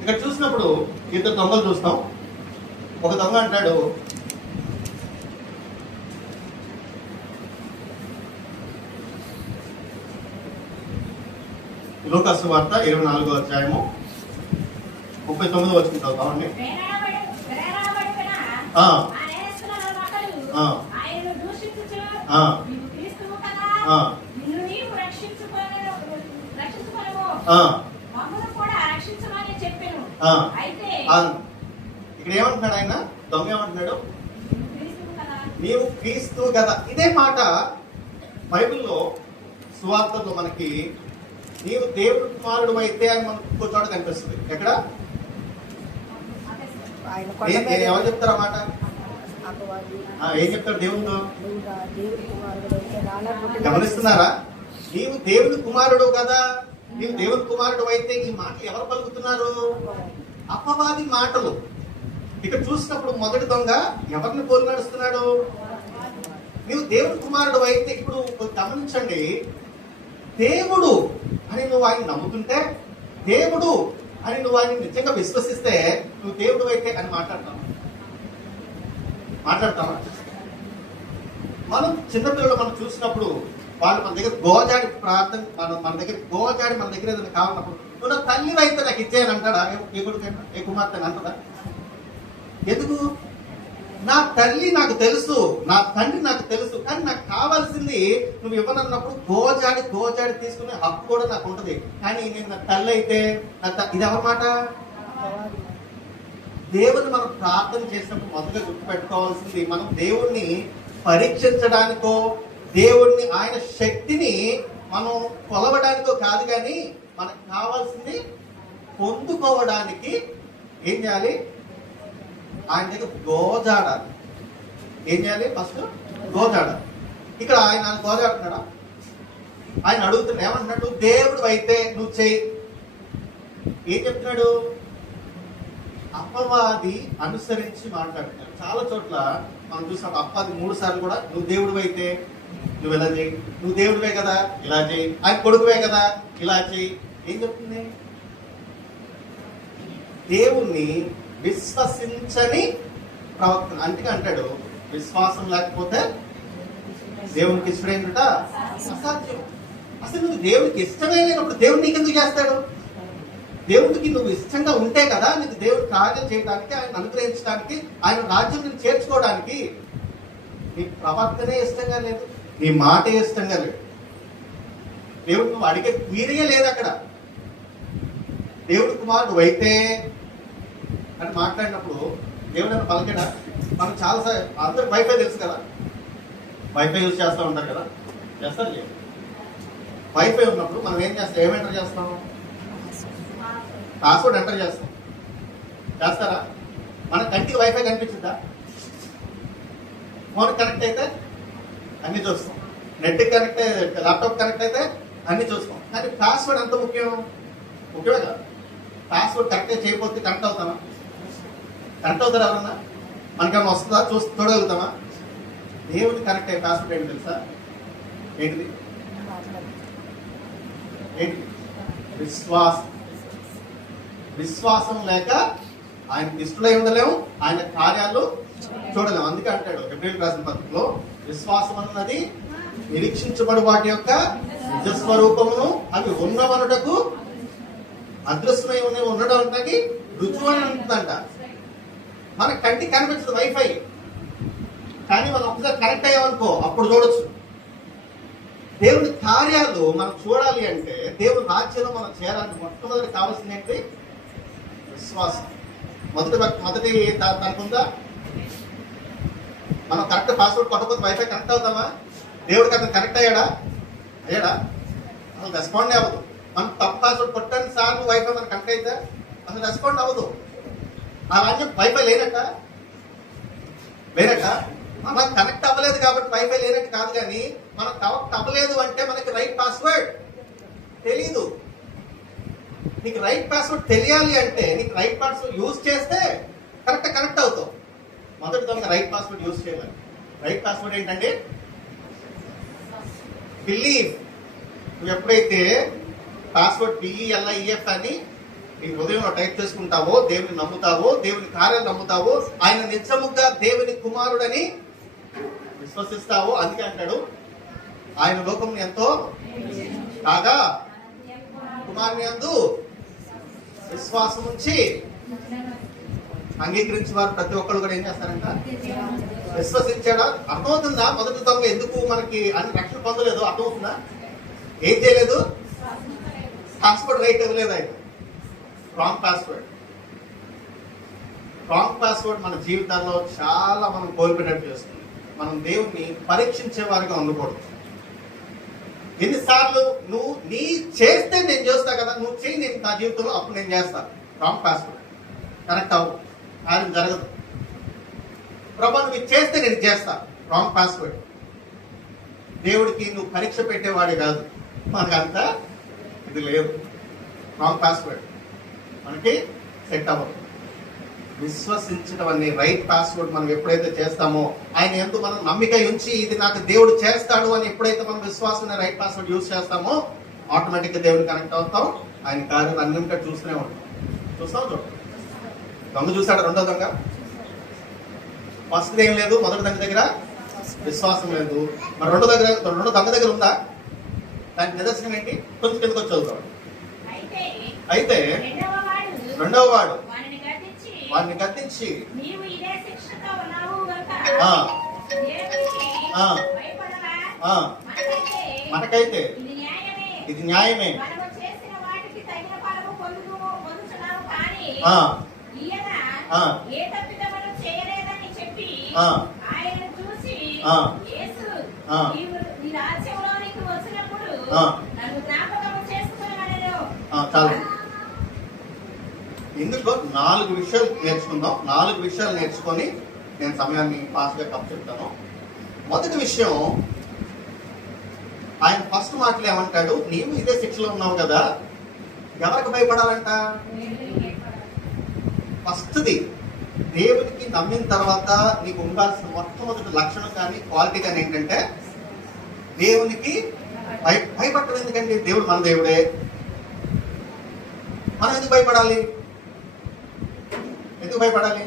ఇక్కడ చూసినప్పుడు ఇద్దరు దొంగలు చూస్తాం. ఒక దొంగ అంటాడు, లూకాసు వార్త 24వ అధ్యాయము 39వ వచనం చదువుతామండి. ఇక్కడ ఏమంటున్నాడు ఆయన? దొంగ ఏమంటున్నాడు? నీవు క్రీస్తు కదా. ఇదే మాట బైబిల్లో సువార్తలో మనకి నీవు దేవుడు కుమారుడు అయితే అని మనకు ఇంకో చోట కనిపిస్తుంది. ఎక్కడ? ఎవరు చెప్తారు ఆ మాట? ఏం చెప్తాడు దేవుడు? గమనిస్తున్నారా? నీవు దేవుని కుమారుడు కదా, నీవు దేవుని కుమారుడు అయితే ఈ మాటలు ఎవరు పలుకుతున్నారు? అపవాది మాటలు. ఇక్కడ చూసినప్పుడు మొదటి దొంగ ఎవరిని పోలి నడుస్తున్నాడు? నీవు దేవుని కుమారుడు అయితే, ఇప్పుడు గమనించండి, దేవుడు అని నువ్వు ఆయన నమ్ముతుంటే, దేవుడు అని నువ్వు ఆయన నిజంగా విశ్వసిస్తే నువ్వు దేవుడు అయితే అని మాట్లాడతావా? మనం చిన్నపిల్లలు మనం చూసినప్పుడు వాళ్ళు మన దగ్గర గోజాడి ప్రార్థన, మన దగ్గర ఏదైనా కావాలన్నప్పుడు నువ్వు నా తల్లి అయితే నాకు ఇచ్చేయని అంటాడా? ఏ కొడుకైనా ఏ కుమార్తెని అంటదా? ఎందుకు? నా తల్లి నాకు తెలుసు, నా తండ్రి నాకు తెలుసు, కానీ నాకు కావాల్సింది నువ్వు ఇవ్వనన్నప్పుడు గోజాడి తీసుకునే హక్కు కూడా నాకు ఉంటుంది. కానీ నేను నా తల్లి అయితే ఇది ఎవరి మాట? దేవుని మనం ప్రార్థన చేసినప్పుడు మొదటగా గుర్తుపెట్టుకోవాల్సింది, మనం దేవుణ్ణి పరీక్షించడానికో దేవుణ్ణి ఆయన శక్తిని మనం కొలవడానికో కాదు, కానీ మనకు కావాల్సింది పొందుకోవడానికి ఏం చేయాలి? ఆయన దగ్గర గోజాడాలి. ఏం చేయాలి? ఫస్ట్ గోజాడాలి. ఇక్కడ ఆయన గోజాడుతున్నాడా? ఆయన అడుగుతున్నాడు, ఏమంటున్నాడు? దేవుడు అయితే నువ్వు చెయ్యి. ఏం చెప్తున్నాడు? అపవాది అనుసరించి మాట్లాడుతున్నాడు. చాలా చోట్ల మనం చూసాం, అపవాది 3 సార్లు కూడా నువ్వు దేవుడు అయితే నువ్వు ఇలా చేయి, నువ్వు దేవుడివే కదా ఇలా చేయి, ఆయన కొడుకువే కదా ఇలా చేయి. ఏం చెప్తుంది? దేవుణ్ణి విశ్వసించని ప్రవర్తన. అందుకే అంటాడు, విశ్వాసం లేకపోతే దేవునికి ఇష్టమైనట అసాధ్యం. అసలు నువ్వు దేవునికి ఇష్టమే లేనప్పుడు దేవుడు నీకు ఎందుకు చేస్తాడు? దేవుడికి నువ్వు ఇష్టంగా ఉంటే కదా నీకు దేవుడు కార్యం చేయడానికి, ఆయన అనుగ్రహించడానికి, ఆయన రాజ్యం నేను చేర్చుకోవడానికి. నీ ప్రవర్తనే ఇష్టంగా లేదు, నీ మాటే ఇష్టంగా లేదు, దేవుడు నువ్వు అడిగే తీరిగే లేదు. అక్కడ దేవుడు కుమారుడు అయితే అని మాట్లాడినప్పుడు దేవుడు అని పలకడా? మనకు చాలాసార్లు అందరూ వైఫై తెలుసు కదా, వైఫై యూజ్ చేస్తూ ఉంటారు కదా, చేస్తారు లేదు? వైఫై ఉన్నప్పుడు మనం ఏం చేస్తాం? ఏం ఎంటర్ చేస్తాం? పాస్వర్డ్ ఎంటర్ చేస్తాం. చేస్తారా? మన కంటికి వైఫై కనిపించిందా? ఫోన్ కనెక్ట్ అయితే అన్ని చూస్తాం, నెట్ కనెక్ట్ అయితే, ల్యాప్టాప్ కనెక్ట్ అయితే అన్ని చూస్తాం. కానీ పాస్వర్డ్ ఎంత ముఖ్యమే కదా. పాస్వర్డ్ కరెక్ట్ చేయకపోతే కనెక్ట్ అవుతామా? కనెక్ట్ అవుతారా? ఎవరన్నా మనకేమన్నా వస్తుందా? చూడగలుగుతామా? దేవుడికి కనెక్ట్ అయ్యే పాస్వర్డ్ ఏంటి తెలుసా? ఏంటిది? విశ్వాసం లేక ఆయనకి ఇష్టలై ఉండలేము, ఆయన కార్యాలు చూడలేము. అందుకే అంటాడు హెబ్రీయులకు రాసిన పత్రికలో, విశ్వాసం అన్నది నిరీక్షించబడు వాటి యొక్క నిజస్వరూపమును అవి ఉన్నవనుటకు అదృశ్యమై ఉండడానికి రుజువు అని ఉంటుందంట. మన కంటికి కనిపించదు వైఫై, కానీ మనం ఒకసారి కనెక్ట్ అయ్యామనుకో అప్పుడు చూడొచ్చు. దేవుని కార్యాలు మనం చూడాలి అంటే, దేవుని రాజ్యంలో మనం చేరాలి, మొట్టమొదటి కావాల్సింది ఏంటి? విశ్వాసం. మొదటి దానికి ఉందా? మనం కరెక్ట్ పాస్వర్డ్ కొట్టకపోతే వైఫై కనెక్ట్ అవుతామా? దేవుడికి అతను కనెక్ట్ అయ్యాడా? అసలు రెస్పాండ్ అవ్వదు. మనం తప్పు పాస్వర్డ్ కొట్టని సార్లు వైఫై మనం కనెక్ట్ అయితే అసలు రెస్పాండ్ అవ్వదు. అలాగే వైఫై లేనట్ట మనం కనెక్ట్ అవ్వలేదు కాబట్టి వైఫై లేనట్టు కాదు, కానీ మనం కనెక్ట్ అవ్వలేదు అంటే మనకి రైట్ పాస్వర్డ్ తెలీదు. నీకు రైట్ పాస్వర్డ్ తెలియాలి అంటే నీకు రైట్ పాస్వర్డ్ యూజ్ చేస్తే కనెక్ట్ అవుతావు. మొదటి దొంగ రైట్ పాస్వర్డ్ యూజ్ చేయాలి. రైట్ పాస్వర్డ్ ఏంటంటే బిలీవ్. నువ్వు ఎప్పుడైతే పాస్వర్డ్ BELIEF అని నీ హృదయంలో టైప్ చేసుకుంటావో, దేవుని నమ్ముతావో, దేవుని కార్యాలు నమ్ముతావో, ఆయన నిజముగా దేవుని కుమారుడని విశ్వసిస్తావో, అందుకే అంటాడు ఆయన లోకం ఎంతో కాగా కుమారుని యందు విశ్వాసం ఉంచి అంగీకరించి వారు ప్రతి ఒక్కరు కూడా ఏం చేస్తారంట? విశ్వసించాడా? అర్థమవుతుందా? మొదటి దొంగ ఎందుకు మనకి అన్ని రక్షణ పొందలేదు? అర్థమవుతుందా? ఏం చేయలేదు? పాస్వర్డ్ రైట్ ఇవ్వలేదు ఆయన. Wrong password. రాంగ్ పాస్వర్డ్ మన జీవితాల్లో చాలా మనం కోల్పోయేటట్టు చేస్తుంది. మనం దేవుణ్ణి పరీక్షించే వారిగా ఉండకూడదు. ఎన్నిసార్లు నువ్వు నీ చేస్తే నేను చేస్తా కదా, నువ్వు చేయి నేను నా జీవితంలో, అప్పుడు నేను చేస్తా. Wrong password. కరెక్ట్ అవ్వు, కార్యం జరగదు. ప్రభా నువ్వు చేస్తే నేను చేస్తా. Wrong password. దేవుడికి నువ్వు పరీక్ష పెట్టేవాడి కాదు, మనకంతా ఇది లేదు. రాంగ్ పాస్వర్డ్ మనకి సెట్ అవ్వదు. విశ్వసించడం అనే రైట్ పాస్వర్డ్ మనం ఎప్పుడైతే చేస్తామో, ఆయన ఎందు మనం నమ్మిక ఉంచి ఇది నాకు దేవుడు చేస్తాడు అని ఎప్పుడైతే మనం విశ్వాసం అనే రైట్ పాస్వర్డ్ యూజ్ చేస్తామో, ఆటోమేటిక్ గా దేవుడు కనెక్ట్ అవుతాం. ఆయన కార్యాలు అన్నింటిగా చూస్తూనే ఉంటాం. చూస్తాం చూడ. దొంగ చూశాడు రెండో దొంగ. ఫస్ట్ ఏం లేదు, మొదటి దొంగ దగ్గర విశ్వాసం లేదు. మరి రెండో దొంగ దగ్గర ఉందా? దానికి నిదర్శనం ఏంటి? కొంచెం కిందకు వచ్చి చదువుతాడు. అయితే రెండవ వాడు వాడిని గద్దించి మనకైతే ఇది న్యాయమే, చాలు. ఇందులో 4 విషయాలు నేర్చుకుందాం. 4 విషయాలు నేర్చుకొని నేను సమయాన్ని ఫాస్ట్గా కప్ చెప్తాను. మొదటి విషయం, ఆయన ఫస్ట్ మాటలు ఏమంటాడు? నీవు ఇదే శిక్షలో ఉన్నావు కదా, ఎవరికి భయపడాలంట? ఫస్ట్ది, దేవునికి నమ్మిన తర్వాత నీకు ఉండాల్సిన మొట్టమొదటి లక్షణం కానీ క్వాలిటీ కానీ ఏంటంటే దేవునికి భయపడటం. ఎందుకంటే దేవుడు మన దేవుడే, మనం ఎందుకు భయపడాలి? ఎందుకు భయపడాలి?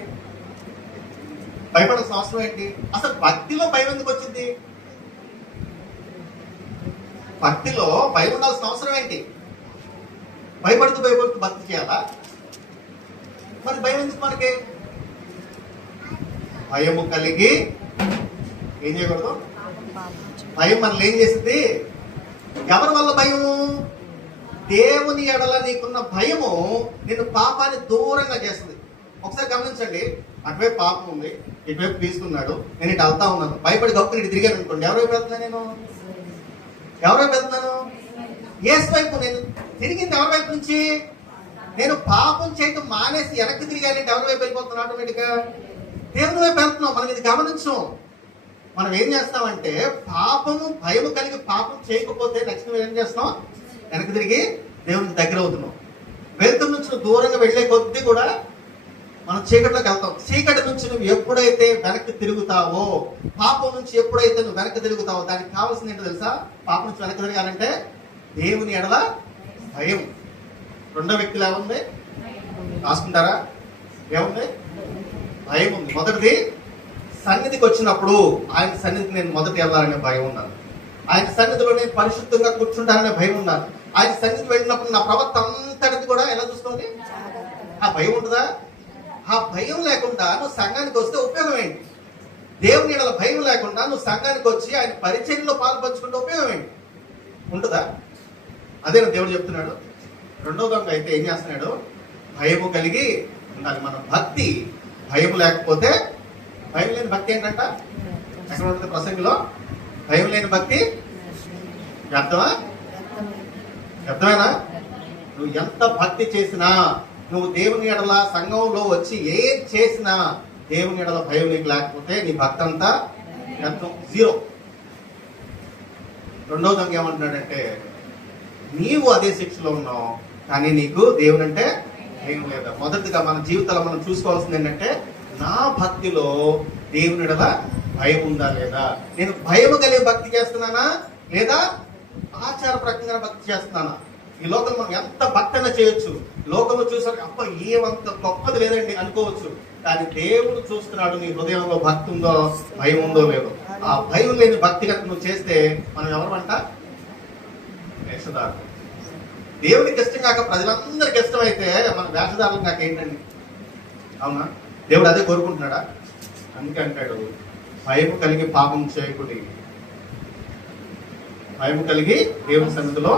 భయపడాల్సిన అవసరం ఏంటి? అసలు భక్తిలో భయం ఎందుకు వచ్చింది? భక్తిలో భయం ఉండాల్సిన అవసరం ఏంటి? భయపడుతూ భక్తి చేయాలా? మరి భయం ఎందుకు మనకి? భయము కలిగి ఏం చేయకూడదు? భయం మనల్ని ఏం చేసింది? ఎవరి వల్ల భయము? దేవుని ఎడల నీకున్న భయము నిన్ను పాపాన్ని దూరంగా చేస్తుంది. ఒకసారి గమనించండి, అటువైపు పాపం ఉంది, ఇటువైపు తీసుకున్నాడు, నేను ఇటు వెళ్తా ఉన్నాను, భయపడి గొప్ప ఇటు తిరిగాను అనుకోండి, ఎవరైపు వెళ్తున్నాను? నేను ఎవరైపు వెళ్తున్నాను? ఏసు వైపు. నేను తిరిగింది ఎవరి వైపు నుంచి? నేను పాపం చేయడం మానేసి వెనక్కి తిరిగానంటే ఎవరి వైపు వెళ్ళిపోతున్నాను? ఆటోమేటిక్గా దేవుని వైపు వెళ్తున్నాం. మనం ఇది గమనించాం. మనం ఏం చేస్తామంటే పాపము భయము కలిగి పాపం చేయకపోతే నెక్స్ట్ నువ్వు ఏం చేస్తున్నాం? వెనక్కి తిరిగి దేవునికి దగ్గర అవుతున్నాం. వెలుతురు నుంచి నువ్వు దూరంగా వెళ్లే కొద్దీ కూడా మనం చీకటిలోకి వెళ్తాం. చీకటి నుంచి నువ్వు ఎప్పుడైతే వెనక్కి తిరుగుతావో, పాపం నుంచి ఎప్పుడైతే నువ్వు వెనక్కి తిరుగుతావో, దానికి కావాల్సింది ఏంటో తెలుసా? పాపం నుంచి వెనక్కి తిరగాలంటే దేవుని ఎడల భయం. రెండో వ్యక్తిలో ఏముంది? రాసుకుంటారా? ఏముంది? భయం ఉంది. మొదటిది, సన్నిధికి వచ్చినప్పుడు ఆయన సన్నిధికి నేను మొదటి వెళ్ళాలనే భయం ఉన్నాను. ఆయన సన్నిధిలో నేను పరిశుద్ధంగా కూర్చుంటాననే భయం ఉన్నాను. ఆయన సన్నిధికి వెళ్ళినప్పుడు నా ప్రవర్తన అంతటిది కూడా ఎలా చూసుకోండి? ఆ భయం ఉంటుందా? ఆ భయం లేకుండా నువ్వు సంఘానికి వస్తే ఉపయోగం ఏంటి? దేవుని ఎడల భయం లేకుండా నువ్వు సంఘానికి వచ్చి ఆయన పరిచర్యలో పాల్పంచుకుంటే ఉపయోగం ఏంటి? ఉంటుందా? అదే దేవుడు చెప్తున్నాడు. రెండో దొంగ అయితే ఏం చేస్తున్నాడు? భయము కలిగి ఉండాలి. మన భక్తి భయం లేకపోతే, భయం లేని భక్తి ఏంటంట? ఎక్కడ ఉంటుంది ప్రసంగిలో? భయం లేని భక్తి వ్యర్థమా? వ్యర్థమేనా? నువ్వు ఎంత భక్తి చేసినా, నువ్వు దేవుని ఎడల సంఘంలో వచ్చి ఏం చేసినా, దేవుని ఎడల భయం నీకు లేకపోతే నీ భక్తి అంతా వ్యర్థం, జీరో. రెండో దొంగ ఏమంటున్నాడంటే, నీవు అదే శిక్షలో ఉన్నావు కానీ నీకు దేవుని అంటే భయం లేదా? మొదటిగా మన జీవితంలో మనం చూసుకోవాల్సింది ఏంటంటే, నా భక్తిలో దేవుని ఎడల భయం ఉందా లేదా? నేను భయం కలిగి భక్తి చేస్తున్నానా లేదా ఆచార ప్రకారంగా భక్తి చేస్తున్నానా? ఈ లోకల్ మనం ఎంత భక్తి అయినా చేయొచ్చు, లోకంలో చూసాక అప్ప ఏమంత గొప్పది లేదండి అనుకోవచ్చు. కానీ దేవుడు చూస్తున్నాడు నీ హృదయంలో భక్తి ఉందో భయం ఉందో లేదో. ఆ భయం లేని భక్తి కనుక నువ్వు చేస్తే మనం ఎవరమంట? వేషధారులు. దేవునికి ఇష్టం కాక ప్రజలందరికి ఇష్టమైతే మన వేషధారులు నాకేంటండి? అవునా? దేవుడు అదే కోరుకుంటున్నాడా? అందుకే అంటాడు, భయం కలిగి పాపం చేయకుడి. భయం కలిగి దేవుని సన్నిధిలో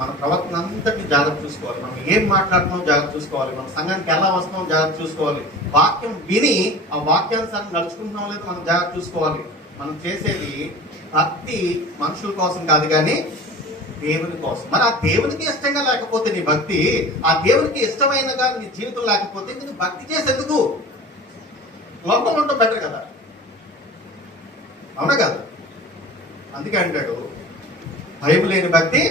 మన ప్రవర్తన అంతటిని జాగ్రత్త చూసుకోవాలి. మనం ఏం మాట్లాడుతున్నాం జాగ్రత్త చూసుకోవాలి. మన సంఘానికి ఎలా వస్తున్నాం జాగ్రత్త చూసుకోవాలి. వాక్యం విని ఆ వాక్యానుసారం నడుచుకుంటున్నాం లేదు మనం జాగ్రత్త చూసుకోవాలి. మనం చేసేది భక్తి మనుషుల కోసం కాదు కానీ దేవుని కోసం. మరి ఆ దేవునికి ఇష్టంగా లేకపోతే నీ భక్తి, ఆ దేవునికి ఇష్టమైనగా నీ జీవితం లేకపోతే నేను భక్తి చేసేందుకు? లోపల ఉండటం బెటర్ కదా, అవునా కదా? అందుకే అంటాడు భయం లేని భక్తి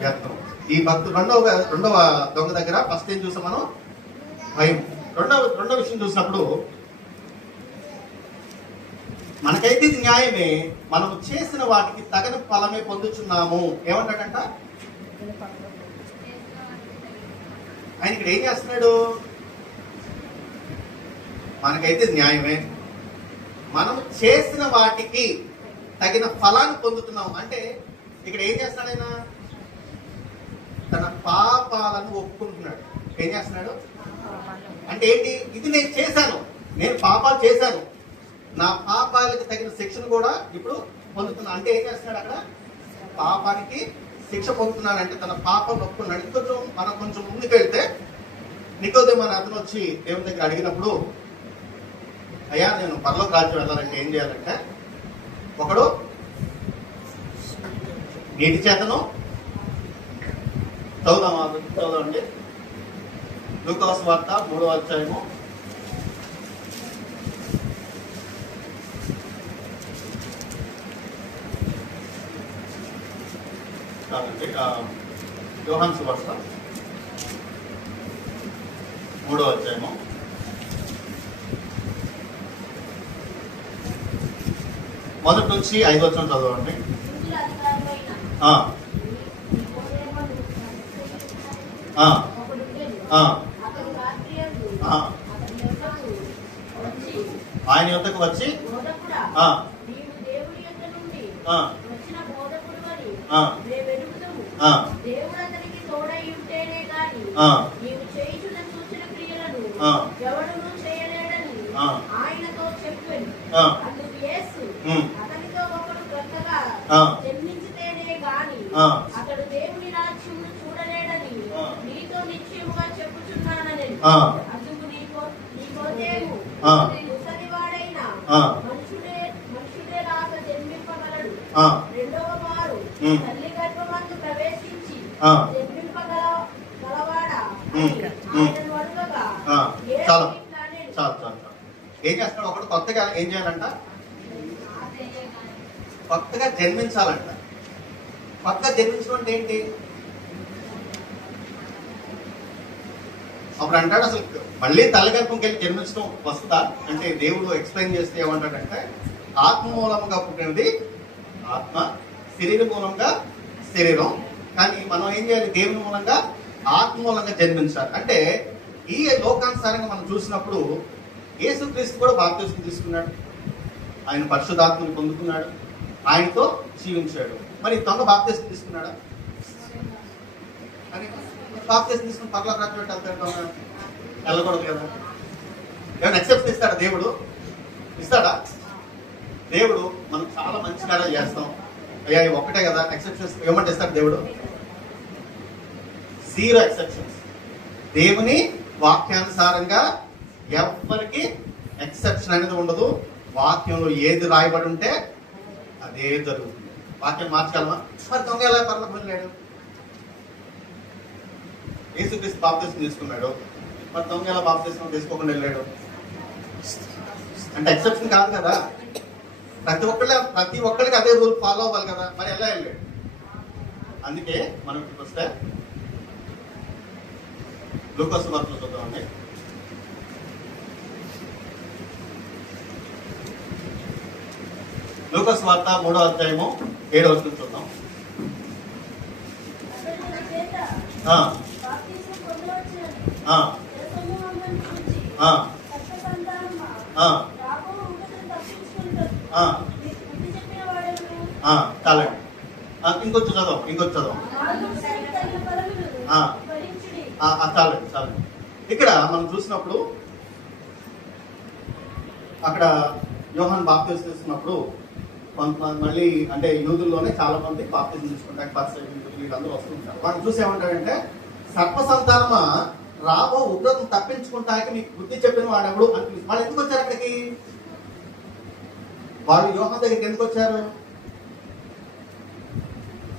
వ్యర్థం. ఈ భక్తు రెండవ దొంగ దగ్గర ఫస్ట్ ఏం చూసాం మనం? భయం. రెండవ విషయం చూసినప్పుడు మనకైతే ఇది న్యాయమే, మనం చేసిన వాటికి తగిన ఫలమే పొందుచున్నాము. ఏమంటాడంట ఆయన ఇక్కడ? ఏం చేస్తున్నాడు? మనకైతే న్యాయమే, మనం చేసిన వాటికి తగిన ఫలాన్ని పొందుతున్నాం. అంటే ఇక్కడ ఏం చేస్తాడు ఆయన? తన పాపాలను ఒప్పుకుంటున్నాడు. ఏం చేస్తున్నాడు అంటే ఏంటి? ఇది నేను చేశాను, నేను పాపాలు చేశాను, నా పాపాలకు తగిన శిక్షను కూడా ఇప్పుడు పొందుతున్నా. అంటే ఏం చేస్తున్నాడు అక్కడ? పాపానికి శిక్ష పొందుతున్నాడు. అంటే తన పాపం ఒప్పుకున్నాడు. ఇంకొంచెం మనం కొంచెం ముందుకు వెళ్తే నికోదేము అనే అతను వచ్చి దేవుని దగ్గర అడిగినప్పుడు, అయ్యా నేను పరలోక రాజ్యం వెళ్ళాలంటే ఏం చేయాలంటే, ఒకడు నీటి చేతను చదువుదామండి. లూకా సువార్త 3వ అధ్యాయము 'యోహాను సువార్త 3వ అధ్యాయము 1 నుంచి 5 వచనం చదవండి. ఆయన యొద్దకు వచ్చి అతడు దేవుని రాజ్యమును చూడలేడని నీతో నిశ్చయముగా చెప్పుచున్నానని. అందుకు నీకోదేము ముసలివాడైన మనుషుడే రాక జన్మింపగలడు. రెండవ వారు తల్లి గర్భమందు ప్రవేశించి జన్మింపగలవాడా ఆయనను అడుగగా ఏం చేస్తాడు? ఒకటి కొత్తగా ఏం చేయాలంట? కొత్తగా జన్మించాలంట. కొత్తగా జన్మించడం అంటే ఏంటి? అప్పుడు అంటాడు అసలు మళ్ళీ తల్లిగర్భంకి వెళ్ళి జన్మించడం వస్తుందా అంటే, దేవుడు ఎక్స్ప్లెయిన్ చేస్తే ఏమంటాడంటే, ఆత్మ మూలంగా పుట్టినది ఆత్మ, శరీరం మూలంగా శరీరం. కానీ మనం ఏం చేయాలి? దేవుని మూలంగా ఆత్మ మూలంగా జన్మించాలి. అంటే ఈ లోకానుసారంగా మనం చూసినప్పుడు యేసుక్రీస్తు కూడా బాప్తిస్మం తీసుకున్నాడు, ఆయన పరిశుద్ధాత్మను పొందుకున్నాడు, ఆయనతో జీవించాడు. మరి దొంగ బాప్తిస్మం తీసుకున్నాడా? అని బాప్తిస్మం తీసుకుని పర్లోక రాజ్యం వెళ్తాడు, వెళ్ళకూడదు కదా? ఏమైనా ఎక్సెప్షన్ ఇస్తాడా దేవుడు? ఇస్తాడా? దేవుడు మనం చాలా మంచి కార్యాలు చేస్తాం, అయ్యా ఒక్కటే కదా ఎక్సెప్షన్స్ ఏమంటే ఇస్తాడు దేవుడు? 0 ఎక్సెప్షన్స్. దేవుని వాక్యానుసారంగా ఎవరికి ఎక్సెప్షన్ అనేది ఉండదు. వాక్యంలో ఏది రాయబడి ఉంటే అదే జరుగుతుంది. వాక్యం మార్చగలమా? మరి దొంగ ఎలా పర్లోకం వెళ్ళాడు? యేసుక్రీస్తు బాప్తిస్మం తీసుకున్నాడు, మరి దొంగ ఎలా బాప్తిస్మం తీసుకోకుండా వెళ్ళాడు? అంటే ఎక్సెప్షన్ కాదు కదా, ప్రతి ఒక్కరికి అదే రూల్ ఫాలో అవ్వాలి కదా, మరి ఎలా వెళ్ళాడు? అందుకే మనం ఇప్పుడు వస్తే లూకా సువార్తలో చూద్దామండి. లూకా సువార్త 3వ అధ్యాయము 7వ వచనం చూద్దాం. ఆ, జనసమూహములను చూచి, ఆ, సర్పసంతానమా, ఆ, రాబో ఉగ్రతను తప్పించుకొనుటకు ఆ, నీకు బుద్ధి చెప్పిన వాడెవడు? చాలండి. ఇంకొంచెం చదవం. మార్గదర్శనకు తగిన ఫలములు ఆ. ఫలించుడి. చాలండి. ఇక్కడ మనం చూసినప్పుడు అక్కడ యోహాన్ బాప్తిసం తీసుకున్నప్పుడు కొంతమంది మళ్ళీ అంటే యూదుల్లోనే చాలా మంది బాప్తిసం తీసుకుంటారు, పరిసయ్యులు వీళ్ళందరూ వస్తుంటారు. వాళ్ళు చూసి ఏమంటారంటే, సర్ప సంతానమా, రాబో ఉగ్రతను తప్పించుకుంటానికి మీకు బుద్ధి చెప్పిన వాడెవడు అని పిలుస్తారు. వాళ్ళు ఎందుకు వచ్చారు అక్కడికి? వాళ్ళు యోహాన్ దగ్గరికి ఎందుకు వచ్చారు?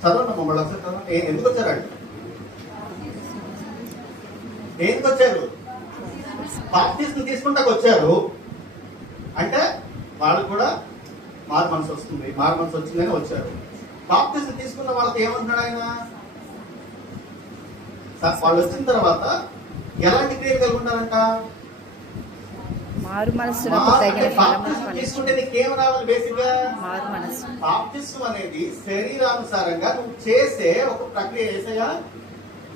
చదవండి మమ్మల్ని ఒకసారి చదవండి. ఎందుకు వచ్చారు అండి? ఎందుకు వచ్చారు? బాప్తిసం తీసుకుంటాకు వచ్చారు. అంటే వాళ్ళు కూడా మారు మనసు వస్తుంది, మారు మనసు వచ్చిందని వచ్చారు. బాప్తిసం తీసుకున్న వాళ్ళకి ఏమంటున్నాడు ఆయన? వాళ్ళు వచ్చిన తర్వాత ఎలాంటి క్రియలు కలిగి ఉంటారంట? మారు మనసు బాప్తిసం తీసుకుంటే నీకేం రావాలి? బేసిక్ గా మారు మనసు. బాప్తిసం అనేది శరీరానుసారంగా నువ్వు చేసే ఒక ప్రక్రియ. ఏసయ్యా,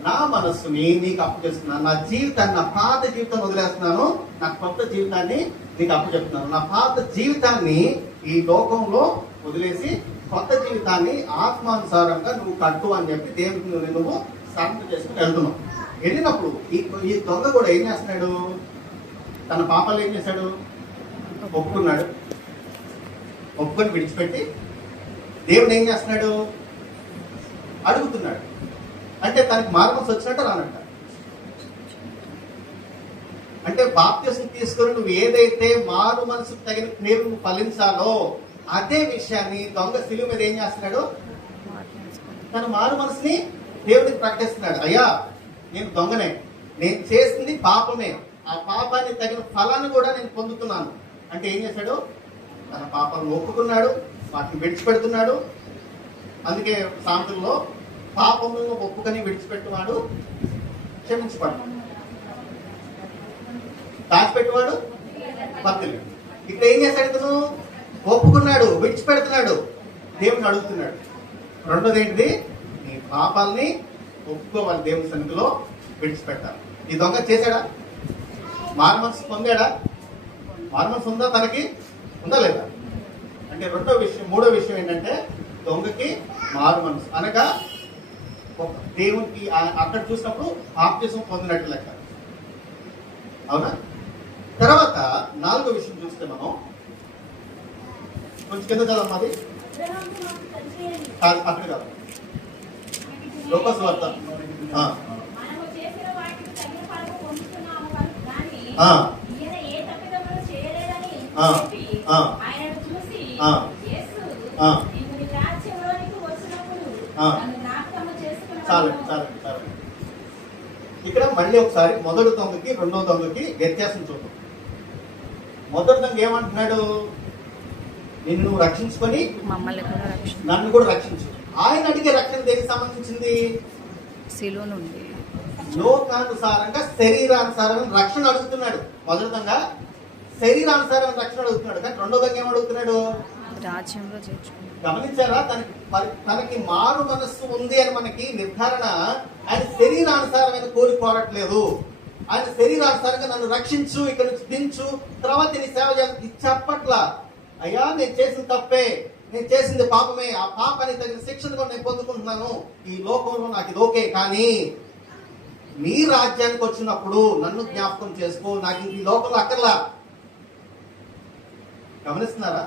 నా మనస్సుని నీకు అప్పు చేస్తున్నాను, నా జీవితాన్ని, నా పాత జీవితాన్ని వదిలేస్తున్నాను, నా కొత్త జీవితాన్ని నీకు అప్పు చెప్తున్నాను. నా పాత జీవితాన్ని ఈ లోకంలో వదిలేసి కొత్త జీవితాన్ని ఆత్మానుసారంగా నువ్వు కట్టు అని చెప్పి దేవుడికి నువ్వు సమర్పణ చేసుకుని వెళ్తున్నావు. వెళ్ళినప్పుడు ఈ దొంగ కూడా ఏం చేస్తున్నాడు? తన పాపాలు ఏం చేశాడు? ఒప్పుకున్నాడు. ఒప్పుకొని విడిచిపెట్టి దేవుడు ఏం చేస్తున్నాడు? అడుగుతున్నాడు. అంటే తనకి మారు మనసు వచ్చినట్టు రానంట. అంటే బాప్తిసం తీసుకొని నువ్వు ఏదైతే మారు మనసుకు తగిన క్రియలు నువ్వు ఫలించాలో అదే విషయాన్ని దొంగ శిలువ మీద ఏం చేస్తున్నాడు? తన మారు మనసుని దేవుడికి ప్రకటిస్తున్నాడు. అయ్యా, నేను దొంగనే, నేను చేసింది పాపమే, ఆ పాపాన్ని తగిన ఫలాన్ని కూడా నేను పొందుతున్నాను అంటే ఏం చేశాడు? తన పాపాలను ఒప్పుకున్నాడు, వాటిని విడిచిపెడుతున్నాడు. అందుకే సాంతుల్లో పాపములను ఒప్పుకొని విడిచిపెట్టువాడు క్షమించబడు, దాచిపెట్టువాడు భక్తులు. ఇక్కడ ఏం చేశాడు? ఇతను ఒప్పుకున్నాడు, విడిచిపెడుతున్నాడు, దేవుని అడుగుతున్నాడు. రెండోది ఏంటిది? నీ పాపాలని ఒప్పుకోవాలి, దేవుని సన్నిధిలో విడిచిపెట్టాలి. ఈ దొంగ చేశాడా? మారు మనసు పొందాడా? మారు మనసు ఉందా తనకి? ఉందా లేదా? అంటే మూడో విషయం ఏంటంటే, దొంగకి మారు మనసు అనగా దేవునికి అక్కడ చూసినప్పుడు బాప్తిసం పొందినట్టు లెక్క. అవునా? తర్వాత నాలుగో విషయం చూస్తే మనం కొంచెం కింద చదవం. అది అబ్రహాము మాకు తండ్రి అని అక్కడ కాదు, లోకస్ వార్త. మనము చేసిన వాటికి తగిన ఫలము పొందుతున్నాము కానీ ఈయన ఏ తప్పిదములు చేయలేదని చెప్పి ఆయనను చూసి యేసు, నీవు నీ రాజ్యంలోనికి వచ్చినప్పుడు నన్ను జ్ఞాపకము చేసుకున్నాను. చాలు. ఇక్కడ మళ్ళీ ఒకసారి మొదటి దొంగకి రెండో దొంగకి వ్యత్యాసం చూద్దాం. మొదటి దొంగ ఏమంటున్నాడు? నిన్ను నువ్వు రక్షించుకొని నన్ను కూడా రక్షించు. ఆయన అడిగే రక్షణ దేనికి సంబంధించింది? శిలువ నుండి లోకానుసారంగా శరీరానుసారమైన రక్షణ అడుగుతున్నాడు. మొదటి దొంగ శరీరానుసారమైన రక్షణ అడుగుతున్నాడు, కానీ రెండో దొంగ ఏమడుగుతున్నాడు? రాజ్యంలో చేర్చుకున్నాడు. గమనించారా? తనకి మారు మనస్సు ఉంది అని మనకి నిర్ధారణ. ఆయన శరీరానుసారమైన కోరిక కోరట్లేదు. ఆయన శరీరానుసారంగా నన్ను రక్షించు, ఇక్కడ నుంచి దించు, తర్వాత నీ సేవ చేయాలి చెప్పట్లా. అయ్యా, నేను చేసిన తప్పే, నేను చేసింది పాపమే, ఆ పాపానికి తగిన శిక్షణ కూడా నేను పొందుకుంటున్నాను, ఈ లోకంలో నాకు ఇది ఓకే, కానీ నీ రాజ్యానికి వచ్చినప్పుడు నన్ను జ్ఞాపకం చేసుకో, నాకు ఈ లోకంలో అక్కర్లా. గమనిస్తున్నారా?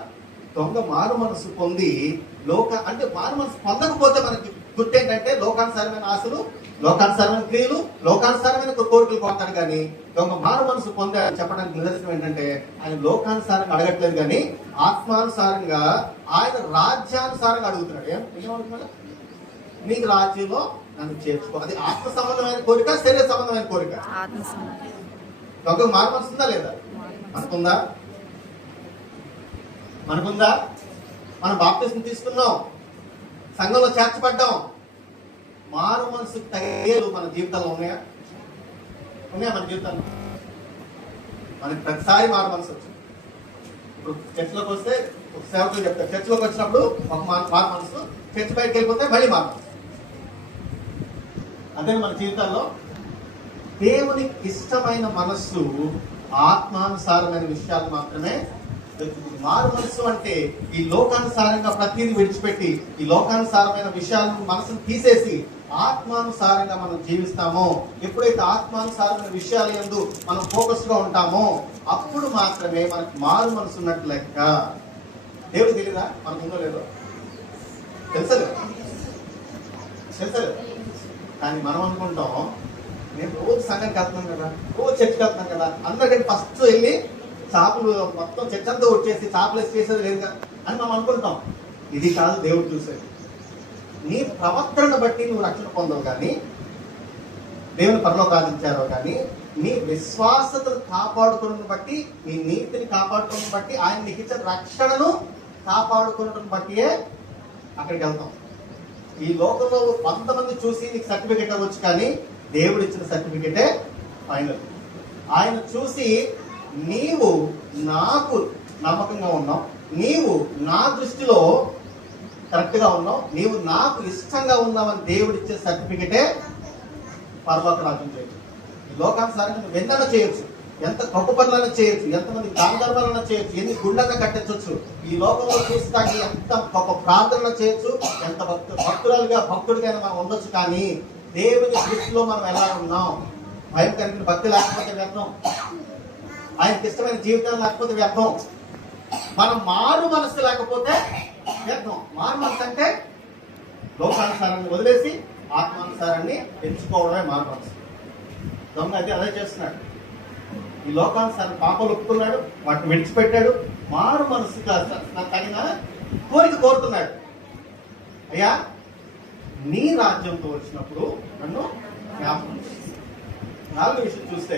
దొంగ మారు మనసు పొంది అంటే మారు మనసు పొందకపోతే మనకి గుర్తేంటంటే లోకానుసారమైన ఆశలు, లోకానుసారమైన క్రియలు, లోకానుసారమైన కోరికలు కోరుతాడు. కానీ దొంగ మారు మనసు పొందే చెప్పడానికి నిదర్శనం ఏంటంటే, ఆయన లోకానుసారంగా అడగట్లేదు, కానీ ఆత్మానుసారంగా ఆయన రాజ్యానుసారంగా అడుగుతున్నాడు. ఏమడుగుతున్నాడు? నీకు రాజ్యంలో నన్ను చేర్చుకో. అది ఆత్మ సంబంధమైన కోరిక, శరీర సంబంధమైన కోరిక. దొంగ మారు మనసు ఉందా లేదా? మనకుందా? మనం బాప్తిసం తీసుకున్నాం, సంఘంలో చేర్చబడ్డాం. మారు మనసుకు తగ్గేలు మన జీవితాల్లో ఉన్నాయా? మన జీవితాల్లో మనకి ప్రతిసారి మారు మనసు వచ్చింది. ఇప్పుడు చర్చిలోకి వస్తే ఒక సేవకులు చెప్తారు, చర్చిలోకి వచ్చినప్పుడు ఒక మారు మనసు, చర్చి బయటకు వెళ్ళిపోతే మళ్ళీ మారు మనసు. అంతే మన జీవితాల్లో దేవునికి ఇష్టమైన మనస్సు ఆత్మానుసారమైన విషయాలు మాత్రమే వెతుకుతుంది. మారు మనస్సు అంటే ఈ లోకానుసారంగా ప్రతిదీ విడిచిపెట్టి ఈ లోకానుసారమైన విషయాలను మనసును తీసేసి ఆత్మానుసారంగా మనం జీవిస్తామో, ఎప్పుడైతే ఆత్మానుసారమైన విషయాల యందు మనం ఫోకస్ గా ఉంటామో అప్పుడు మాత్రమే మనకు మారు మనసు ఉన్నట్టు లెక్క. దేవుడు తెలీదా మనకు ఉందో లేదో? తెలుసలేదు తెలుసలేదు కానీ మనం అనుకుంటాం నేను రోజు సంఘానికి వెళ్తున్నాం కదా, రోజు చర్చికి వెళ్తున్నాం కదా, అందరికంటే ఫస్ట్ వెళ్ళి చేపలు మొత్తం చర్చ్ అంతా వచ్చేసి చేపలు వేసి చేసేది లేదు అని మనం అనుకుంటాం. ఇది కాదు దేవుడు చూసేది. నీ ప్రవర్తనను బట్టి నువ్వు రక్షణ పొందవు కానీ, దేవుని పరలోకం సాధించారో కానీ, నీ విశ్వాసతను కాపాడుకోవడం బట్టి, నీ నీతిని కాపాడుకోవడం బట్టి, ఆయన నీకు ఇచ్చిన రక్షణను కాపాడుకోవడం బట్టియే అక్కడికి వెళ్తాం. ఈ లోకంలో 100 మంది చూసి నీకు సర్టిఫికెట్ అవ్వచ్చు కానీ దేవుడు ఇచ్చిన సర్టిఫికెటే ఫైనల్. ఆయన చూసి నీవు నాకు నమ్మకంగా ఉన్నావు, నీవు నా దృష్టిలో కరెక్ట్ గా ఉన్నావు, నీవు నాకు ఇష్టంగా ఉన్నావని దేవుడు ఇచ్చే సర్టిఫికెటే పరలోక రాజ్యం చేయొచ్చు. ఈ లోకానుసారంగా నువ్వు ఎన్నైనా చేయొచ్చు, ఎంత గొప్ప పనులైనా చేయొచ్చు, ఎంతమంది దాన ధర్మాలైనా చేయొచ్చు, ఎన్ని గుళ్ళైనా కట్టించవచ్చు, ఈ లోకంలో చూస్తాకి ఎంత గొప్ప ప్రార్థన చేయొచ్చు, ఎంత భక్తుడిగా మనం ఉండొచ్చు. కానీ దేవుని దృష్టిలో మనం ఎలా ఉన్నాం? భయం కలిగిన భక్తి లేకపోతే వ్యర్థం, ఆయనకి ఇష్టమైన జీవితం లేకపోతే వ్యర్థం, మనం మారు మనసు లేకపోతే వ్యర్థం. మారు మనసు అంటే లోకానుసారాన్ని వదిలేసి ఆత్మానుసారాన్ని ఎంచుకోవడమే మారు మనసు. దొంగ అది అదే చేస్తున్నాడు. ఈ లోకానుసారం పాపలు ఒప్పుకున్నాడు, వాటిని విడిచిపెట్టాడు, మారు మనసు తగిన కోరిక కోరుతున్నాడు. అయ్యా నీ రాజ్యంతో వచ్చినప్పుడు నన్ను జ్ఞాపకం చేసి. 4వ విషయం చూస్తే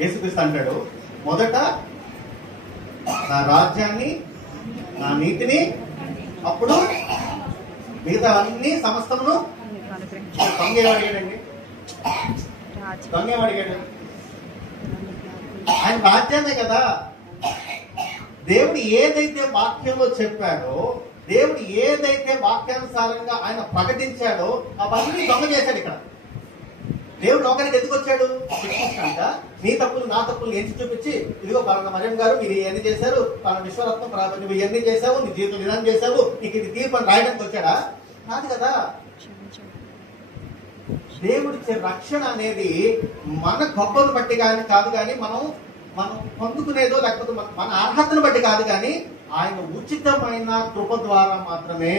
యేసుక్రీస్తు అంటాడు, మొదట నా రాజ్యాన్ని నా నీతిని, అప్పుడు మిగతా అన్ని సమస్తమును. దొంగేవాడిగాడండి, దొంగేవాడిగాడు ఆయన రాజ్యాన్నే కదా. దేవుడు ఏదైతే వాక్యంలో చెప్పాడో, దేవుడు ఏదైతే వాక్యానుసారంగా ఆయన ప్రకటించాడో అవన్నీ దొంగ చేశాడు. ఇక్కడ దేవుడు లోకానికి ఎందుకు వచ్చాడు? శిక్షించక నీ తప్పులు నా తప్పులు ఎంచి చూపించి, ఇదిగో పలానా మరియం గారు మీరు ఇవన్నీ చేశారు, పలానా విశ్వరత్నం నువ్వు ఇవన్నీ చేశావు, నీ జీవితం విధానం చేశావు, నీకు ఇది తీర్పు అని రాయడానికి వచ్చాడా? కాదు కదా. దేవుడిచ్చే రక్షణ అనేది మన గొప్పను బట్టి కానీ కాదు, కానీ మనం పొందుకునేదో లేకపోతే మన అర్హతను బట్టి కాదు, కానీ ఆయన ఉచితమైన కృప ద్వారా మాత్రమే.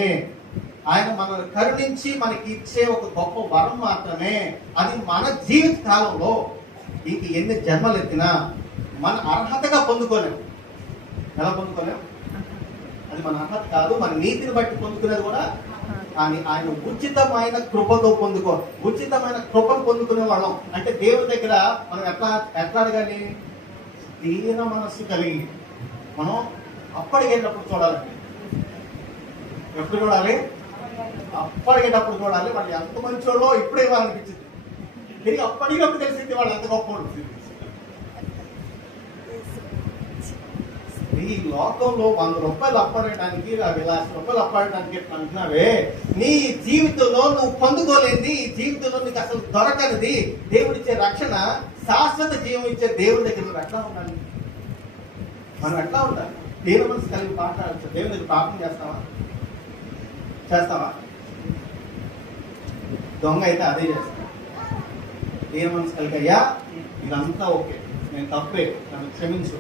ఆయన మనల్ని కరుణించి మనకి ఇచ్చే ఒక గొప్ప వరం మాత్రమే. అది మన జీవిత కాలంలో ఇంక ఎన్ని జన్మలు ఎత్తినా మన అర్హతగా పొందుకోలేము. ఎలా పొందుకోలేం? అది మన అర్హత కాదు, మన నీతిని బట్టి పొందుకునేది కూడా. కానీ ఆయన ఉచితమైన కృపతో ఉచితమైన కృపను పొందుకునే వాళ్ళం. అంటే దేవుడి దగ్గర మనం ఎట్లా అడగాలి? దీన మనస్సు కలిగి మనం అప్పటికేటప్పుడు చూడాలండి. ఎప్పుడు చూడాలి? అప్పటికేటప్పుడు చూడాలి. వాళ్ళు ఎంత మంచోళ్ళో ఇప్పుడే వాళ్ళనిపించింది, తిరిగి అప్పటికప్పుడు తెలిసింది వాళ్ళు ఎంత గొప్ప. ఈ లోకంలో 100 రూపాయలు అప్పడటానికి, 1,00,000 రూపాయలు అప్పడటానికి అంటున్నావే, నీ జీవితంలో నువ్వు పొందుకోలేనిది, ఈ జీవితంలో నీకు అసలు దొరకనిది, దేవుడిచ్చే రక్షణ, శాశ్వత జీవం ఇచ్చే దేవుడి దగ్గర నువ్వు ఎట్లా ఉండాలి? మనం ఎట్లా ఉండాలి? దేవుని మనసు కలిగి పాటాడచ్చు. దేవుని దగ్గర ప్రార్థన చేస్తావా? దొంగ అయితే అదే చేస్తా. దేవుని మనసు కలిగి, అయ్యా ఇదంతా ఓకే, నేను తప్పే, నన్ను క్షమించు,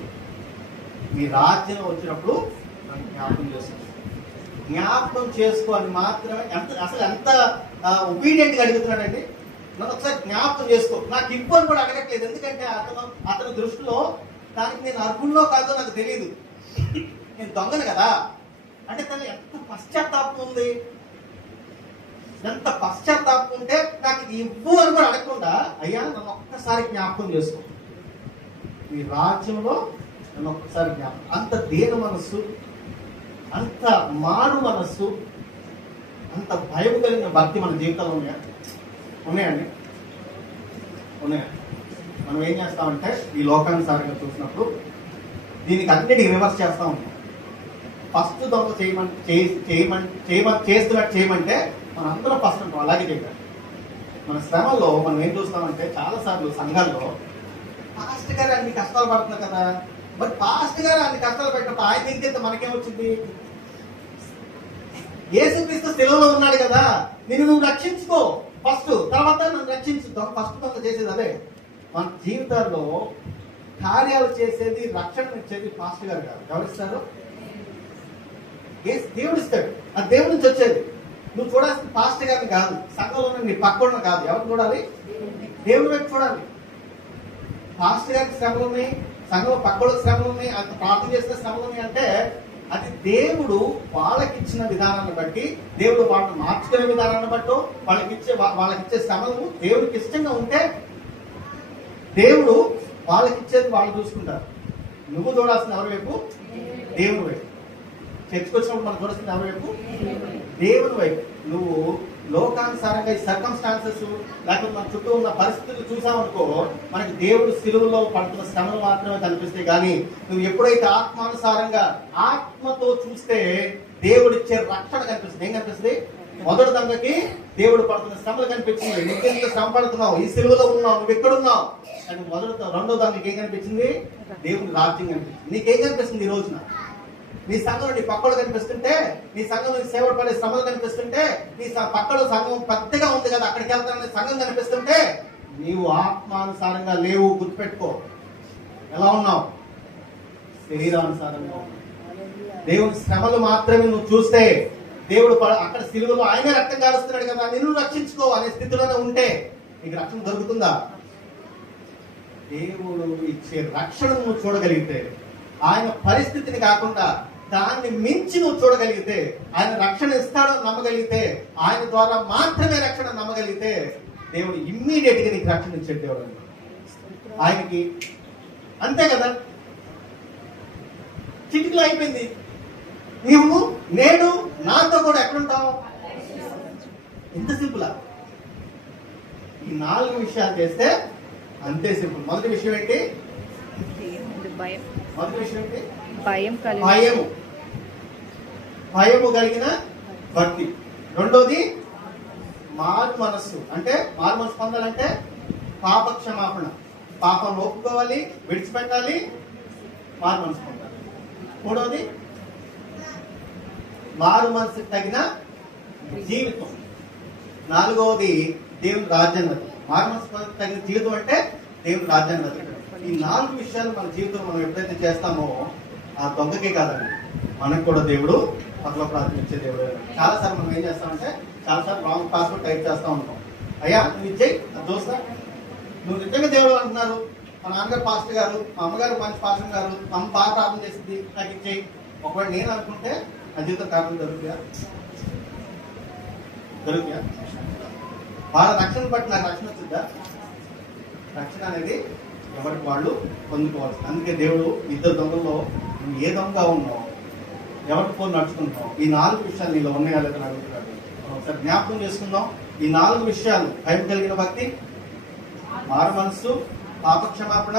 మీ రాజ్యం వచ్చినప్పుడు నన్ను జ్ఞాపకం చేసుకో అని మాత్రమే. ఎంత ఒబీడియంట్ గా అడుగుతున్నాడండి. నన్ను ఒకసారి జ్ఞాపకం చేసుకో. నాకు ఇబ్బంది కూడా అడగట్లేదు, ఎందుకంటే అతని దృష్టిలో దానికి నేను అర్హుల్లో కాదో నాకు తెలియదు, నేను దొంగను కదా. అంటే తను ఎంత పశ్చాత్తాపం ఉంది, ఎంత పశ్చాత్తాపం ఉంటే నాకు ఇది ఇవ్వు అని కూడా అడగకుండా, అయ్యా నన్ను ఒక్కసారి జ్ఞాపకం చేసుకో, మీ రాజ్యంలో నన్ను ఒక్కసారి జ్ఞాపకం. అంత దీన మనస్సు, అంత మారు మనస్సు, అంత భయం కలిగిన భక్తి మన జీవితంలో ఉన్నాయండి. మనం ఏం చేస్తామంటే ఈ లోకానుసారంగా చూసినప్పుడు దీనికి అన్నిటికీ రివర్స్ చేస్తా ఉంటాం. ఫస్ట్ దొంగ చేస్తున్నట్టు చేయమంటే మన అందరం ఫస్ట్ ఉంటాం. అలాగే చెప్పారు, మన శ్రమలో మనం ఏం చూస్తామంటే చాలా సార్లు సంఘాల్లో పాస్టర్ గారు అన్ని కష్టాలు పడుతున్నారు కదా, మరి పాస్టర్ గారు అన్ని కష్టాలు పెట్టినప్పుడు ఆయన ఇంకెంత మనకేమొచ్చింది? యేసుక్రీస్తు శిలువలో ఉన్నాడు కదా, నిన్ను నువ్వు రక్షించుకో ఫస్ట్, తర్వాత నన్ను రక్షించు. ఫస్ట్ మనం చేసేది అదే. మన జీవితాల్లో కార్యాలు చేసేది, రక్షణ ఇచ్చేది పాస్టర్ గారు కాదు. ఎవరిస్తారు? దేవుడు ఇస్తాడు. అది దేవుడి నుంచి వచ్చేది. నువ్వు చూడాల్సిన పాస్టర్ గారిని కాదు, సంఘంలో నీ పక్కన కాదు. ఎవరు చూడాలి? దేవుడి వైపు చూడాలి. పాస్టర్ గారికి శ్రమలు ఉన్నాయి, సంఘంలో పక్కన శ్రమలు ఉన్నాయి, అంత ప్రార్థన చేసిన శ్రమలు ఉన్నాయి అంటే అది దేవుడు వాళ్ళకిచ్చిన విధానాన్ని బట్టి, దేవుడు వాళ్ళని మార్చుకునే విధానాన్ని బట్టి, వాళ్ళకిచ్చే శ్రమలు దేవుడికి ఇష్టంగా ఉంటే దేవుడు వాళ్ళకిచ్చేది వాళ్ళు చూసుకుంటారు. నువ్వు చూడాల్సిన ఎవరి వైపు? దేవుడి వైపు. చర్చకు వచ్చినప్పుడు మనం చూడాల్సిన ఎవరి వైపు? దేవుడి వైపు. నువ్వు లోకానుసారంగా ఈ సర్కమ్స్టాన్సెస్ లేకపోతే మన చుట్టూ ఉన్న పరిస్థితులు చూసామనుకో, మనకి దేవుడు సిలువలో పడుతున్న శ్రమలు మాత్రమే కనిపిస్తాయి. కానీ నువ్వు ఎప్పుడైతే ఆత్మానుసారంగా ఆత్మతో చూస్తే దేవుడు ఇచ్చే రక్షణ కనిపిస్తుంది. ఏం కనిపిస్తుంది? మొదటి దంగకి దేవుడు పడుతున్న శ్రమలు కనిపించింది. నువ్వు శ్రమ పడుతున్నావు, ఈ సిలువలో ఉన్నావు, నువ్వు ఎక్కడున్నావు. కానీ రెండో దంగకి ఏం కనిపించింది? దేవుడి రాజ్యం కనిపించింది. నీకేం కనిపిస్తుంది ఈ రోజున? నీ సంఘంలో నీ పక్కలు కనిపిస్తుంటే, నీ సంఘంలో నీ సేవలు పడే శ్రమలు కనిపిస్తుంటే, నీ పక్కలో సంఘం పెద్దగా ఉంది కదా, అక్కడికి వెళ్తానని సంఘం కనిపిస్తుంటే నీవు ఆత్మానుసారంగా లేవు. గుర్తుపెట్టుకో. ఎలా ఉన్నావు? శరీరానుసారంగా. దేవుని శ్రమలు మాత్రమే నువ్వు చూస్తే, దేవుడు అక్కడ సిలువలో ఆయనే రక్తం కారుస్తున్నాడు కదా, నిన్ను రక్షించుకో అనే స్థితిలోనే ఉంటే నీకు రక్షణ దొరుకుతుందా? దేవుడు ఇచ్చే రక్షణను నువ్వు చూడగలిగితే, ఆయన పరిస్థితిని కాకుండా దాన్ని మించి నువ్వు చూడగలిగితే, ఆయన రక్షణ ఇస్తాడో నమ్మగలిగితే, ఆయన ద్వారా మాత్రమే రక్షణ నమ్మగలిగితే, దేవుడు ఇమ్మీడియట్ గా నీకు రక్షణ ఇచ్చే దేవుడు ఆయనకి. అంతే కదా, చిటికలో అయిపోయింది. నువ్వు నేను నాతో కూడా ఎక్కడుంటావు? ఇంత సింపుల్. ఈ 4 విషయాలు చేస్తే అంతే సింపుల్. మొదటి విషయం ఏంటి? మొదటి విషయం ఏంటి? భయము కలిగిన భక్తి. రెండోది మారు మనస్సు. అంటే మారు మనస్సు పొందాలంటే పాప క్షమాపణ, పాపం ఒప్పుకోవాలి, విడిచిపెట్టాలి, మారు మనస్సు పొందాలి. మూడోది మారు మనసుకు తగిన జీవితం. నాలుగవది దేవుని రాజ్యాన్ని. మారు మనసు తగిన జీవితం అంటే దేవుని రాజ్యాన్ని. ఈ 4 విషయాలు మన జీవితంలో మనం ఎప్పుడైతే చేస్తామో ఆ దొంగకే కాదండి, మనకు కూడా దేవుడు పక్కలో ప్రార్థించే దేవుడు. చాలాసార్లు మనం ఏం చేస్తామంటే, చాలాసార్లు రాంగ్ పాస్వర్డ్ టైప్ చేస్తూ ఉంటాం. అయ్యా నువ్వు ఇచ్చేయి, అది చూస్తా. నువ్వు నిజంగా దేవుడు అంటున్నారు. మా నాన్నగారు పాస్టర్ గారు, మా అమ్మగారు మంచి పాస్టర్ గారు, మా అమ్మ బాగా ప్రార్థన చేసింది, నాకు ఇచ్చేయి. ఒకవేళ నేను అనుకుంటే నా జీవితం కారణం దొరుకుతుందా? వాళ్ళ రక్షణ బట్టి నాకు రక్షణ వచ్చిందా? రక్షణ అనేది ఎవరికి వాళ్ళు పొందుకోవాల్సింది. అందుకే దేవుడు ఇద్దరు దొంగల్లో నువ్వు ఏ దొంగ ఉన్నావు, ఎవరికి ఫోన్ నడుచుకుంటున్నావు, ఈ 4 విషయాలు నీలో ఉన్నాయా లేదని అడుగుతున్నాడు. ఒకసారి జ్ఞాపకం చేసుకుందాం. ఈ 4 విషయాలు: భయం కలిగిన భక్తి, మారు మనస్సు, పాపక్షమాపణ,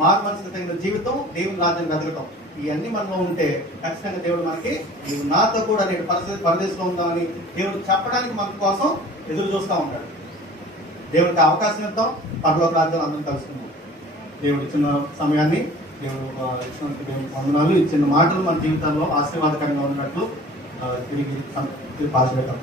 మారు మనసుకు తగిన జీవితం, దేవుని రాజ్యాన్ని వెతకటం. ఇవన్నీ మనలో ఉంటే ఖచ్చితంగా దేవుడు మనకి నీవు నాతో కూడా నేను పరదేశంలో ఉందామని దేవుడు చెప్పడానికి మన కోసం ఎదురు చూస్తూ ఉంటాడు. దేవుడికి అవకాశం ఇద్దాం, పరలోక రాజ్యాలు అందరం కలుసుకుందాం. దేవుడు ఇచ్చిన సమయాన్ని, దేవుడు ఇచ్చిన దేవుడి వందనాలు, ఇచ్చిన మాటలు మన జీవితాల్లో ఆశీర్వాదకరంగా ఉన్నట్లు తిరిగి పాస్ చెప్పారు.